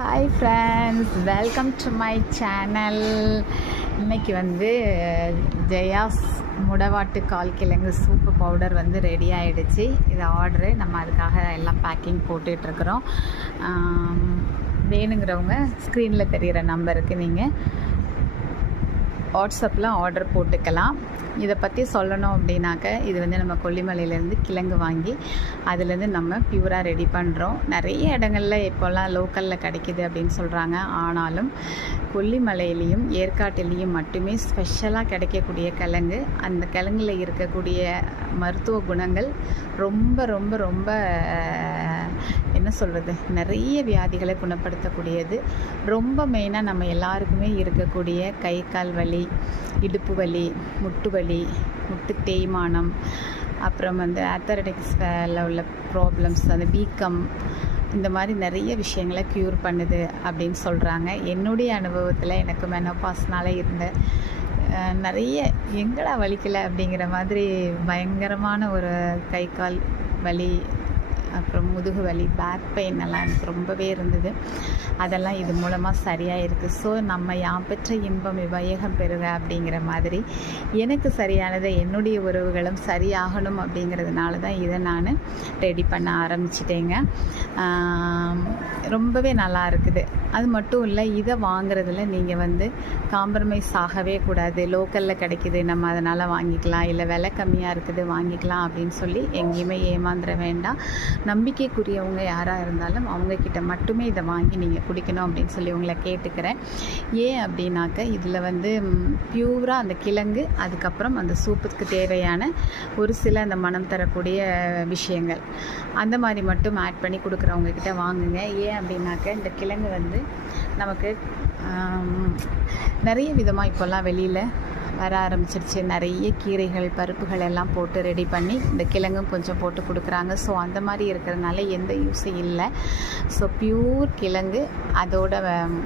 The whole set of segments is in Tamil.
Hi friends welcome to my channel இன்னைக்கு வந்து uh, ஜெயாஸ் முடவாட்டு கால் கிழங்கு சூப்பு பவுடர் வந்து ரெடி ஆகிடுச்சு இது ஆர்டரு நம்ம அதுக்காக எல்லாம் பேக்கிங் போட்டுட்ருக்குறோம் வேணுங்கிறவங்க ஸ்க்ரீனில் தெரிகிற நம்பருக்கு நீங்கள் வாட்ஸ்அப்பில் ஆர்டர் போட்டுக்கலாம். இதை பற்றி சொல்லணும் அப்படின்னாக்க இது வந்து நம்ம கொல்லிமலையிலேருந்து கிழங்கு வாங்கி அதுலேருந்து நம்ம பியூராக ரெடி பண்ணுறோம் நிறைய இடங்கள்ல இப்போல்லாம் லோக்கலில் கிடைக்கிது அப்படின்னு சொல்கிறாங்க ஆனாலும் கொல்லிமலையிலையும் ஏற்காட்டிலையும் மட்டுமே ஸ்பெஷலாக கிடைக்கக்கூடிய கிழங்கு அந்த கிழங்குல இருக்கக்கூடிய மருத்துவ குணங்கள் ரொம்ப ரொம்ப ரொம்ப என்ன சொல்கிறது நிறைய வியாதிகளை குணப்படுத்தக்கூடியது. ரொம்ப மெயினாக நம்ம எல்லாருக்குமே இருக்கக்கூடிய கை கால் வலி இடுப்பு வலி முட்டு வலி முட்டு தேய்மானம் அப்புறம் வந்து அத்தரடிக்ஸில் உள்ள ப்ராப்ளம்ஸ் அந்த வீக்கம் இந்த மாதிரி நிறைய விஷயங்களை க்யூர் பண்ணுது அப்படின்னு சொல்கிறாங்க என்னுடைய அனுபவத்தில் எனக்கு மெனோபாஸ்னால இருந்த நிறைய எங்கடா வலிக்கலை அப்படிங்கிற மாதிரி பயங்கரமான ஒரு கை கால் வலி அப்புறம் முதுகு வலி பேக் பெயின் எல்லாம் எனக்கு ரொம்பவே இருந்தது. அதெல்லாம் இது மூலமாக சரியாக இருக்குது ஸோ நம்ம யாம் பெற்ற இன்பம் இவ்வையகம் பெறுக அப்படிங்கிற மாதிரி எனக்கு சரியானதை என்னுடைய உறவுகளும் சரியாகணும் அப்படிங்கிறதுனால தான் இதை நான் ரெடி பண்ண ஆரம்பிச்சிட்டேங்க. ரொம்பவே நல்லா இருக்குது. அது மட்டும் இல்லை இதை வாங்குறதுல நீங்கள் வந்து காம்ப்ரமைஸ் ஆகவே கூடாது. லோக்கலில் கிடைக்குது நம்ம அதனால் வாங்கிக்கலாம். இல்லை விலை கம்மியாக இருக்குது வாங்கிக்கலாம் அப்படின்னு சொல்லி எங்கேயுமே ஏமாந்துட வேண்டாம். நம்பிக்கைக்குரியவங்க யாராக இருந்தாலும் அவங்கக்கிட்ட மட்டுமே இதை வாங்கி நீங்கள் குடிக்கணும் அப்படின்னு சொல்லி உங்களை கேட்டுக்கிறேன். ஏன் அப்படின்னாக்க இதில் வந்து பியூராக அந்த கிழங்கு அதுக்கப்புறம் அந்த சூப்புக்கு தேவையான ஒரு சில அந்த மனம் தரக்கூடிய விஷயங்கள். அந்த மாதிரி மட்டும் ஆட் பண்ணி கொடுக்குறவங்க கிட்ட வாங்குங்க. ஏன் அப்படின்னாக்க இந்த கிழங்கு வந்து நமக்கு நிறைய விதமாக இப்போல்லாம் வெளியில் வர ஆரம்பிச்சிருச்சு. நிறைய கீரைகள் பருப்புகள் எல்லாம் போட்டு ரெடி பண்ணி இந்த கிழங்கும் கொஞ்சம் போட்டு கொடுக்குறாங்க. ஸோ அந்த மாதிரி இருக்கிறதுனால எந்த யூஸும் இல்லை. ஸோ பியூர் கிழங்கு அதோட வ-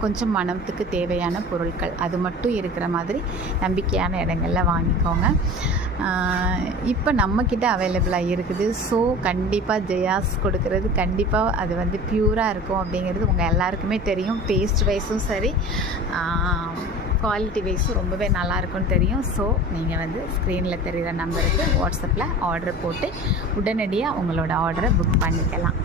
கொஞ்சம் மனத்துக்கு தேவையான பொருட்கள். அது மட்டும் இருக்கிற மாதிரி நம்பிக்கையான இடங்களில் வாங்கிக்கோங்க. இப்போ நம்மக்கிட்ட அவைலபிளாக இருக்குது. ஸோ கண்டிப்பாக ஜெயாஸ் கொடுக்கறது கண்டிப்பாக அது வந்து பியூராக இருக்கும் அப்படிங்கிறது உங்கள் எல்லாருக்குமே தெரியும். டேஸ்ட் வைஸும் சரி. குவாலிட்டி வைஸ் ரொம்பவே நல்லாயிருக்குன்னு தெரியும். ஸோ நீங்கள் வந்து ஸ்க்ரீனில் தெரிகிற நம்பருக்கு வாட்ஸ்அப்பில் ஆர்டர் போட்டு உடனடியாக உங்களோட ஆர்டரை புக் பண்ணிக்கலாம்.